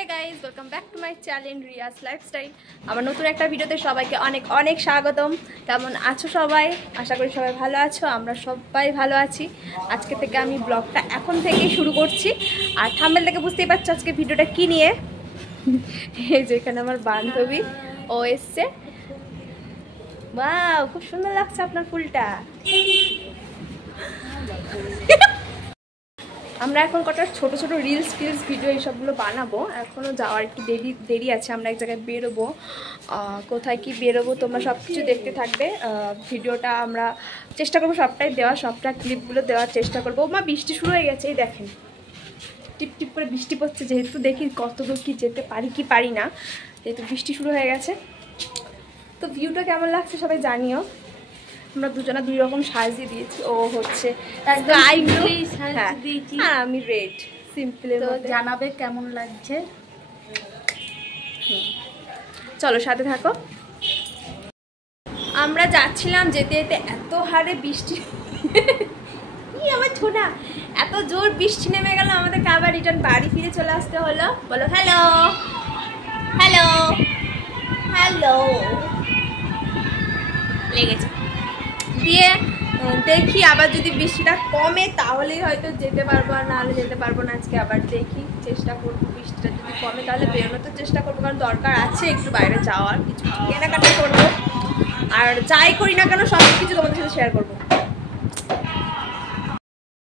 Hey guys welcome back to my channel Riyaz lifestyle. আমার নতুন একটা ভিডিওতে সবাইকে অনেক অনেক স্বাগতম। কেমন আছো সবাই? আশা করি সবাই ভালো আছো। আমরা সবাই ভালো আছি। আজকে থেকে আমি ব্লগটা এখন থেকেই শুরু করছি। আর থাম্বনেল থেকে বুঝতেই পারছো আজকে ভিডিওটা কি নিয়ে। এই যে এখানে আমার বান্ধবী ও এসছে। ওয়াও, খুব সুন্দর লাগছে আপনার ফুলটা। আমরা এখন কটা ছোট ছোট রিলস ভিডিও এইসবগুলো বানাবো। এখনও যাওয়ার একটু দেরি আছে। আমরা এক জায়গায় বেরোবো, কোথায় কি বেরোবো তোমরা সব কিছু দেখতে থাকবে। ভিডিওটা আমরা চেষ্টা করবো সবটাই দেওয়া, সবটা ক্লিপগুলো দেওয়ার চেষ্টা করবো। মা বৃষ্টি শুরু হয়ে গেছে, এই দেখেন টিপ টিপ করে বৃষ্টি পড়ছে। যেহেতু দেখি কতদূর কি যেতে পারি কি পারি না, যেহেতু বৃষ্টি শুরু হয়ে গেছে। তো ভিউটা কেমন লাগছে সবাই জানিও। আমরা দুজনা দুই রকম সাজ দিয়ে দিয়েছি। ও হচ্ছে স্কাই ব্লু, হ্যাঁ, আর আমি রেড সিম্পল। তো জানাবে কেমন লাগছে। চলো সাথে থাকো। আমরা যাচ্ছিলাম, যেতে যেতে এত হারে বৃষ্টি, আমার ছোটা এত জোর বৃষ্টি নেমে গেল, আমাদেরকে আবার রিটার্ন বাড়ি ফিরে চলে আসতে হলো। বলো হ্যালো হ্যালো হ্যালো, লেগেছে দিয়ে দেখি আবার যদি বৃষ্টিটা কমে তাহলেই হয়তো যেতে পারবো, আর নাহলে যেতে পারবো না। আজকে আবার দেখি, চেষ্টা করবো বৃষ্টিটা যদি কমে তাহলে বেরোনোর তো চেষ্টা করবো, কারণ দরকার আছে একটু বাইরে যাওয়ার, কিছু কেনাকাটা করবো। আর যাই করি না কেন সব কিছু তোমাদের সাথে শেয়ার করবো।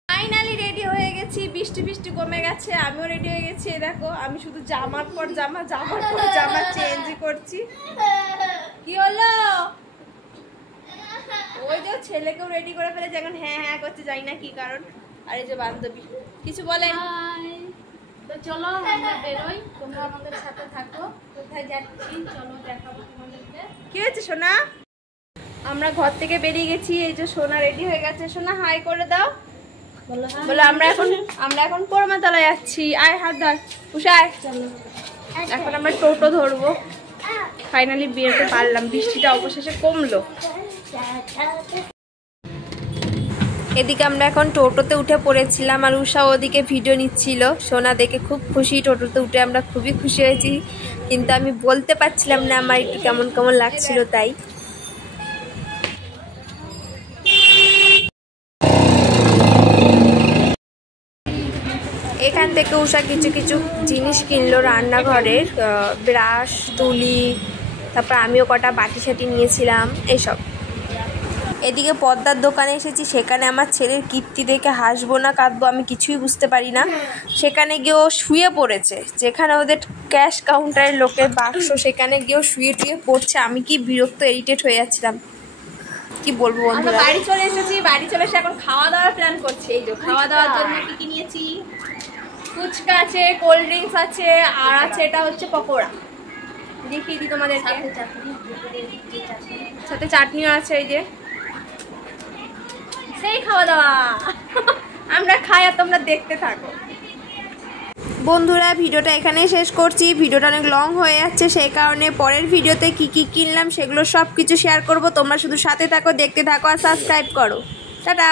ফাইনালি রেডি হয়ে গেছি, বৃষ্টি কমে গেছে, আমিও রেডি হয়ে গেছি। দেখো আমি শুধু জামার পর জামা চেঞ্জ করছি। কি হলো? ওই যে ছেলেকেও রেডি করে ফেলেছে, এখন হ্যাঁ হ্যাঁ করছে, জানি না কি কারণ। আর এই যে বান্ধবী কিছু বলেন। তো চলো আমরা বেরোই, তোমরা আমাদের সাথে থাকো। কোথায় যাচ্ছি চলো দেখাবো তোমাদেরকে। কি হয়েছে সোনা? আমরা ঘর থেকে বেরিয়ে গেছি। এই যে সোনা রেডি হয়ে গেছে। সোনা হাই করে দাও। বলো আমরা এখন পোড়ামাতলায় যাচ্ছি। আয় হাত ধর, উষায়। এখন আমরা টোটো ধরবো। ফাইনালি বেরোতে পারলাম, বৃষ্টিটা অবশেষে কমলো। এদিকে আমরা এখন টোটোতে উঠে পড়েছিলাম, আর উষা ওদিকে ভিডিও নিচ্ছিল। সোনা দেখে খুব খুশি, টোটোতে উঠে আমরা খুবই খুশি হয়েছি, কিন্তু আমি বলতে পারছিলাম না, আমার একটু কেমন কেমন লাগছিল তাই। এখান থেকে উষা কিছু কিছু জিনিস কিনলো রান্নাঘরের, ব্রাশ, তুলি, তারপর আমিও কটা বাটি সাটি নিয়েছিলাম এইসব। এদিকে পদ্মার দোকানে এসেছি, সেখানে আমার ছেলের কীর্তি দেখে হাসবো না কাঁদবো আমি কিছুই বুঝতে পারি না। সেখানে গিয়েও শুয়ে পড়েছে, যেখানে ওদের ক্যাশ কাউন্টারের লোকের বাক্স, সেখানে গিয়েও শুয়ে টুয়ে পড়ছে। আমি কি বিরক্ত, ইরিটেট হয়ে যাচ্ছিলাম, কি বলবো বন্ধুরা। বাড়ি চলে এসেছি, বাড়ি চলে এসে এখন খাওয়া দাওয়ার প্ল্যান করছি। এই যে খাওয়া দাওয়ার জন্য কি কি নিয়েছি, ফুচকা আছে, কোল্ড ড্রিঙ্কস আছে, আর আছে এটা হচ্ছে পকোড়া। দেখিয়ে দিই তোমাদেরকে, সাথে চাটনিও আছে। এই যে সেই খাওয়া দাওয়া আমরা খাই, আর তোমরা দেখতে থাকো। বন্ধুরা ভিডিওটা এখানেই শেষ করছি। ভিডিওটা অনেক লং হয়ে যাচ্ছে, সেই কারণে পরের ভিডিওতে কি কি কিনলাম সেগুলো সব কিছু শেয়ার করব। তোমরা শুধু সাথে থাকো, দেখতে থাকো, আর সাবস্ক্রাইব করো। টাটা।